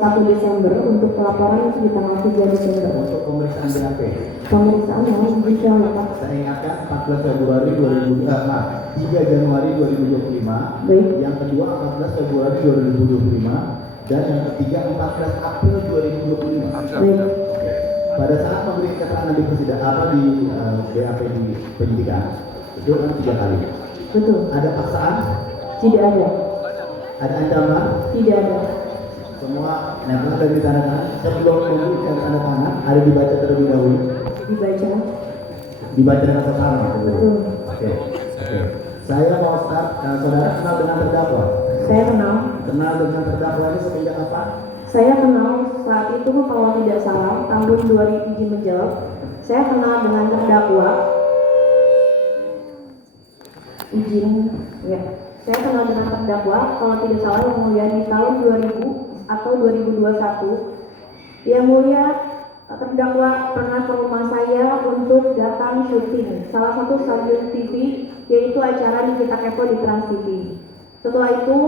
1 Desember untuk pelaporan di tanggal 3 Desember. Untuk pemeriksaan BAP. Pemeriksaan yang berjalan. Saya ingatkan 14 Februari 3 Januari 2025. Baik. Yang kedua 14 Februari 2025 dan yang ketiga 14 April 2025. Baik. Pada saat memberi keterangan di persidangan di BAP di penyidikan itu kan 3 kali. Betul. Ada paksaan? Tidak ada. Ada ancaman? Tidak ada. Semua netral dari tanda tangan. Sebelum memberikan tanda tangan ada dibaca terlebih dahulu. Dibaca. Dibaca dengan seksama. Betul. Oke. Saya mau start. Saudara kenal dengan terdakwa? Saya kenal. Kenal dengan terdakwa ini semenjak apa? Saya kenal saat itu kalau tidak salah tahun 2000 menjawab. Saya kenal dengan terdakwa. Izin ya. Saya kenal dengan terdakwa kalau tidak salah yang mulia di tahun 2000 atau 2021. Yang mulia terdakwa pernah ke rumah saya untuk datang syuting salah satu stasiun TV, yaitu acara di Kita Kepo di Trans TV. Setelah itu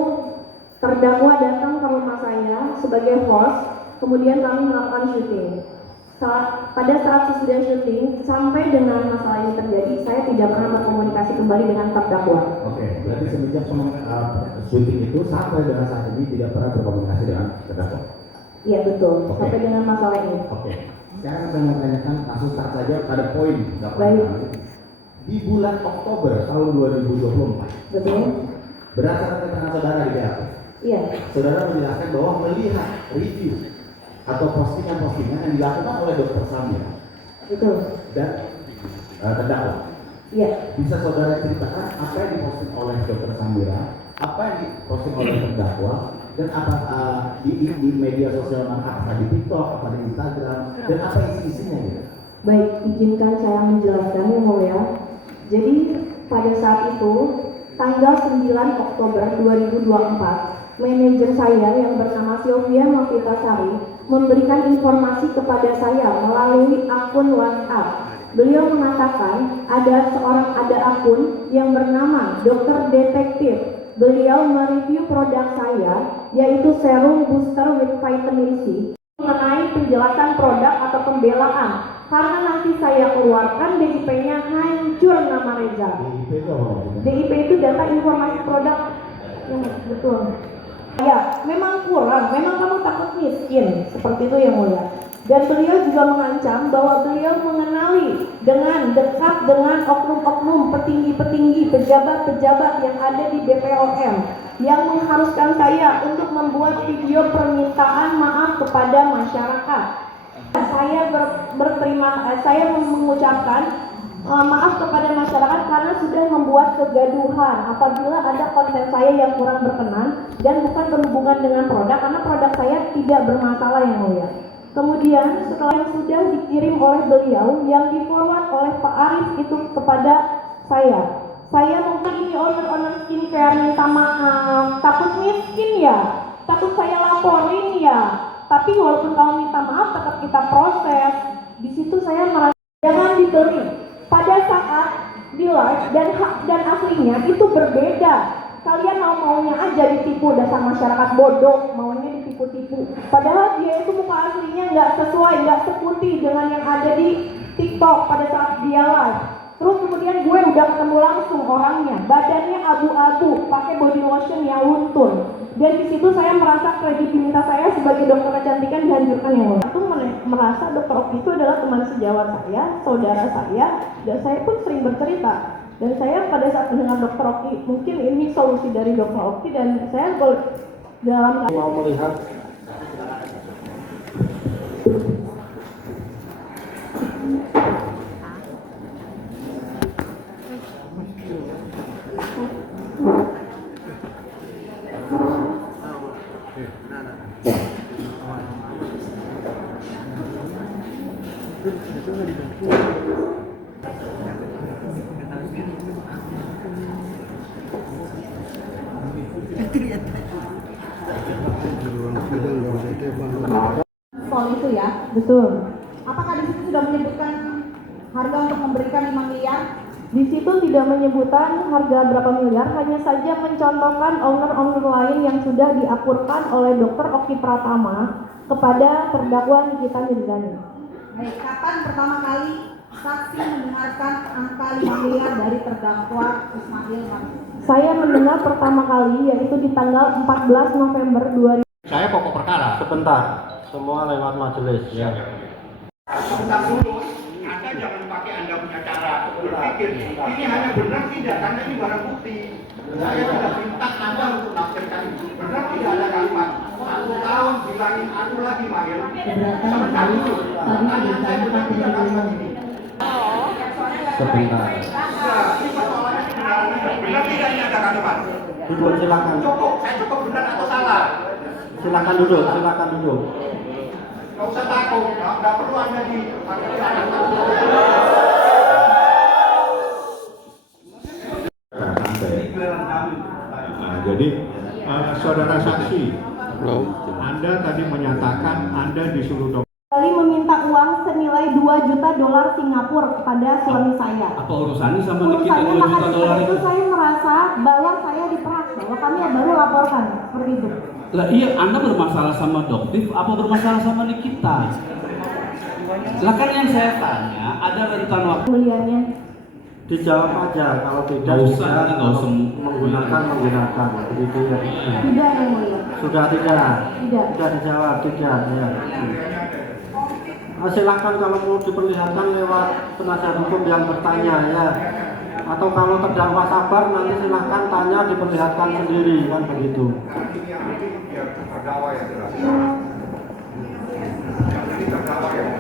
terdakwa datang ke rumah saya sebagai host, kemudian kami melakukan syuting. Pada saat sesudah syuting sampai dengan masalah ini terjadi, saya tidak pernah berkomunikasi kembali dengan terdakwa. Oke, berarti semenjak syuting itu sampai dengan saat ini tidak pernah berkomunikasi dengan terdakwa. Iya betul. Oke. Sampai dengan masalah ini. Oke. Sekarang saya mau tanyakan langsung start saja pada poin. Baik. Di bulan Oktober tahun 2024. Betul. Berdasarkan keterangan saudara di BAP. Iya. Saudara menjelaskan bahwa melihat review atau postingan-postingan yang dilakukan oleh Dr. Samira Betul. dan terdakwa. Iya. Bisa saudara ceritakan apa yang diposting oleh Dr. Samira, apa yang diposting oleh terdakwa, dan apa di media sosial mana, apa di TikTok, apa di Instagram, dan apa isi-isinya gitu. Baik, izinkan saya menjelaskan yang mulia. Jadi pada saat itu tanggal 9 Oktober 2024, manajer saya yang bernama Sylvia Novitasari memberikan informasi kepada saya melalui akun WhatsApp. Beliau mengatakan ada akun yang bernama Dokter Detektif. Beliau mereview produk saya, yaitu serum booster with vitamin C, mengenai penjelasan produk atau pembelaan. Karena nanti saya keluarkan DIP-nya hancur nama Reza. DIP itu data informasi produk yang betul. Ya, memang kurang, memang kamu takut miskin, seperti itu yang mulia. Dan beliau juga mengancam bahwa beliau mengenali dengan dekat dengan oknum-oknum petinggi-petinggi, pejabat-pejabat yang ada di BPOM yang mengharuskan saya untuk membuat video permintaan maaf kepada masyarakat. Saya mengucapkan maaf kepada masyarakat karena sudah membuat kegaduhan apabila ada konten saya yang kurang berkenan dan bukan berhubungan dengan produk, karena produk saya tidak bermasalah yang mulia. Kemudian setelah yang sudah dikirim oleh beliau yang di-forward oleh Pak Arif itu kepada saya mungkin ini owner skincare minta maaf, takut miskin ya, takut saya laporin ya, tapi walaupun kamu minta maaf tetap kita proses. Di situ saya merasa jangan dibeli. Pada saat di live dan aslinya itu berbeda. Kalian maunya aja ditipu, dasar masyarakat bodoh, maunya ditipu-tipu. Padahal dia itu muka aslinya nggak sesuai, nggak seputih dengan yang ada di TikTok pada saat dia live. Terus kemudian gue udah ketemu langsung orangnya, badannya abu-abu, pakai body lotion yang luntur. Dan di situ saya merasa kredibilitas saya sebagai dokter kecantikan dihancurkan yang mulia. Aku merasa Dokter Okti itu adalah teman sejawat saya, saudara saya, dan saya pun sering bercerita. Dan saya pada saat mendengar Dokter Okti, mungkin ini solusi dari Dokter Okti, dan saya dalam mau melihat soal itu ya. betul. Apakah di situ sudah menyebutkan harga untuk memberikan 5 miliar? Di situ tidak menyebutkan harga berapa miliar, hanya saja mencontohkan owner-owner lain yang sudah diakurkan oleh Dr. Oki Pratama kepada terdakwa Nikita Mirzani. Baik, kapan pertama kali saksi mendengarkan angka 5 miliar dari terdakwa Ismail Marzuki? Saya mendengar pertama kali yaitu di tanggal 14 November 2000. Saya pokok perkara. Sebentar, semua lewat majelis ya. Sebentar dulu, Anda jangan pakai Anda punya cara berpikir. Ini hanya benar tidak, karena ini barang bukti. Saya sudah minta Anda untuk nafsirkan. Benar tidak ada kalimat 1 tahun bilangin aku lagi Mahir. Sebentar dulu. Pertanyaan saya benar tidak kalimat ini. Sebentar. Nah, ini persoalannya kebenarannya. Benar tidak ini ada kalimat? Duduk silakan. Cukup, saya cukup benar atau salah? Silakan duduk, silakan duduk. Nggak usah takut, nggak perlu Anda di Nah, jadi saudara saksi, Anda tadi menyatakan Anda disuruh dokter. Kali meminta uang senilai 2 juta dolar Singapura kepada suami saya. Apa urusannya sama Nikita Urusannya 2 maka juta dolar itu itu? saya merasa bahwa saya diperas, bahwa kami baru laporkan seperti itu. Lah iya, Anda bermasalah sama Doktif apa bermasalah sama Nikita? Lah kan yang saya tanya, ada rentan waktu. Mulianya. Dijawab aja, kalau tidak Nggak usah, tidak, nggak usah. menggunakan begitu ya. Tidak yang mulia. Sudah tidak? Tidak. Tidak dijawab, tidak ya. Silakan kalau mau diperlihatkan lewat penasihat hukum yang bertanya ya. Atau kalau terdakwa sabar nanti silakan tanya diperlihatkan sendiri kan begitu. biar terdakwa yang jelas. Ini terdakwa yang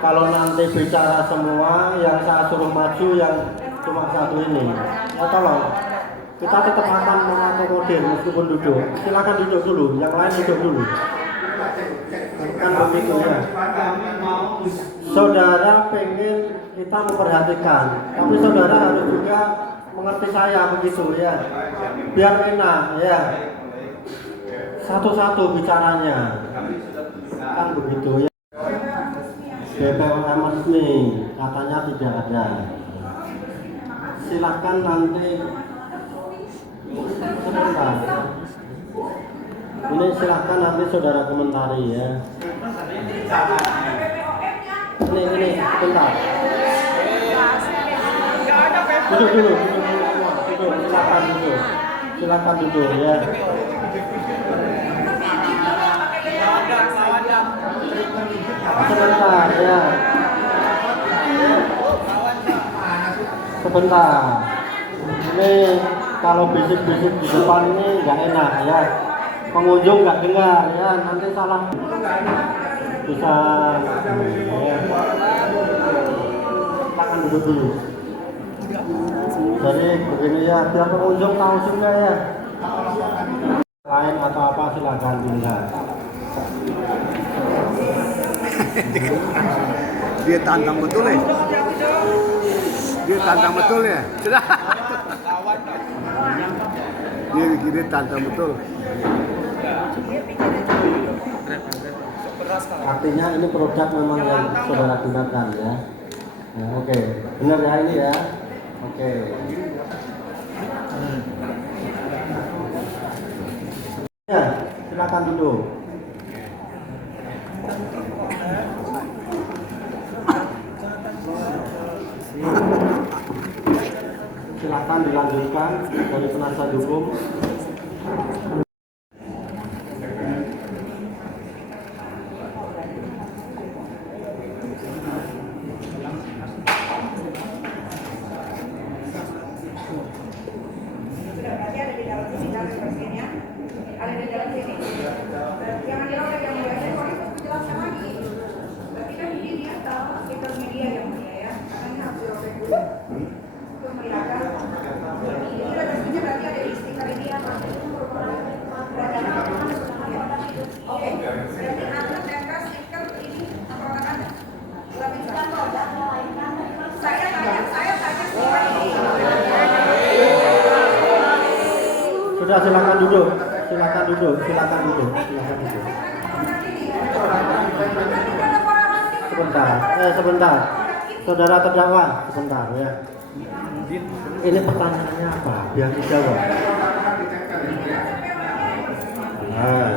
Kalau nanti bicara semua yang saya suruh maju yang cuma satu ini, ya tolong kita tetap akan mengakomodir meskipun duduk. Silakan duduk dulu, yang lain duduk dulu. Kan begitu ya. Saudara pengen kita memperhatikan, tapi saudara harus juga mengerti saya begitu ya. Biar enak ya. Satu-satu bicaranya. Kan begitu ya. BPOM resmi katanya tidak ada. Silakan nanti sebentar. Ini silakan nanti saudara komentari ya. Ini sebentar. Duduk dulu semua. Duduk, silakan duduk. Silakan duduk ya. Sebentar ya. Sebentar. Ini kalau bisik-bisik di depan ini nggak enak ya. Pengunjung nggak dengar ya. Nanti salah. Bisa. Ya. Silakan duduk dulu. Jadi begini ya, biar pengunjung tahu juga ya. Lain atau apa silakan dilihat. Dia tantang betul ya. Dia tantang betul ya. Dia tantang betul. Artinya ini produk memang yang saudara gunakan ya. Nah, oke. Benar ya ini ya. Oke. Ya, silakan duduk. Silakan dilanjutkan dari penasihat hukum. Ada di dalam sini. Jangan dirobek yang mulai. Kalau itu jelaskan lagi. Berarti kan Sudah, silakan duduk. Silakan duduk. Silakan duduk. Silakan duduk. Sebentar. Saudara terdakwa, sebentar ya. Ini pertanyaannya apa? Biar dijawab. Nah.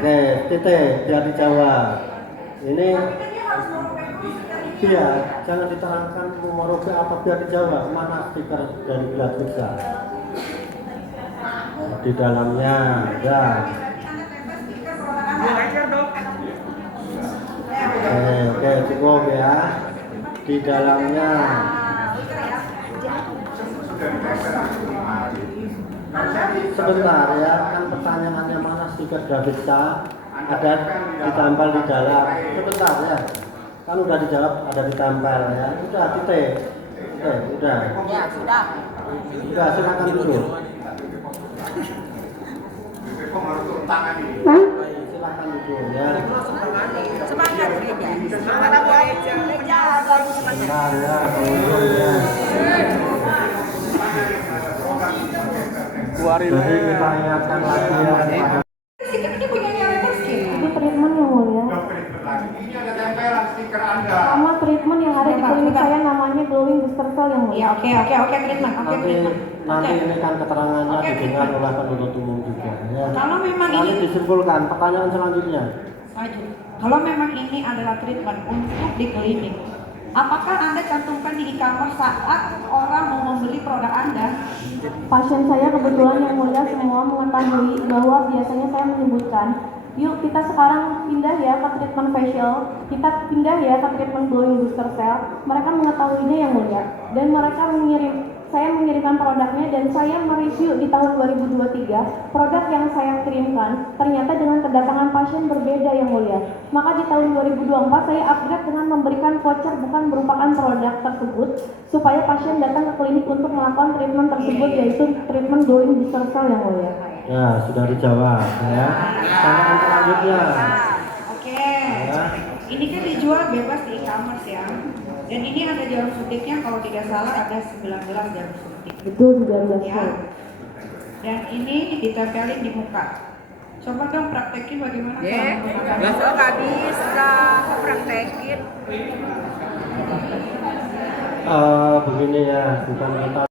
Oke, titik, biar dijawab. Ini biar jangan diterangkan memorobe apa, biar dijawab. Mana stiker dari gelas besar? Di dalamnya ada. Oke, cukup ya. Di dalamnya sebentar ya, kan pertanyaannya mana stiker grafisnya ada ditempel di dalam. Sebentar ya, kan udah dijawab ada ditempel ya. Udah titik. Oke, udah. Ya, sudah. Udah, silakan duduk. Silakan duduk ya. Semangat gereja. Semangat gereja. Sebentar ya, kemudian ya. Jadi kita ingatkan lagi ya kepada Itu treatment yang mulia. Ini ada tempelan stiker Anda. Sama treatment yang ada di klinik saya namanya glowing booster cell yang mulia. Oke, treatment. nanti ini kan keterangannya didengar oleh penuntut umum juga ya. Kalau memang Nanti ini disimpulkan pertanyaan selanjutnya. maju. Kalau memang ini adalah treatment untuk di klinik, apakah Anda cantumkan di e-commerce saat orang mau membeli produk Anda? Pasien saya kebetulan yang mulia semua mengetahui bahwa biasanya saya menyebutkan, yuk kita sekarang pindah ya ke treatment facial, kita pindah ya ke treatment glowing booster cell. Mereka mengetahuinya yang mulia dan mereka saya mengirimkan produknya dan saya mereview di tahun 2023 produk yang saya kirimkan ternyata dengan kedatangan pasien berbeda yang mulia. Maka di tahun 2024 saya upgrade dengan memberikan voucher bukan merupakan produk tersebut supaya pasien datang ke klinik untuk melakukan treatment tersebut, yaitu treatment glowing booster cell yang mulia. Ya, sudah dijawab ya. Pertanyaan selanjutnya. Oke. Ya. Ini kan dijual bebas di e-commerce ya. Dan ini ada jarum suntiknya, kalau tidak salah ada 19 jarum suntik. Itu 19 Ya. Dan ini ditempelin di muka. Coba dong praktekin bagaimana cara menggunakannya. Besok nggak bisa praktekin. Begini ya, bukan kita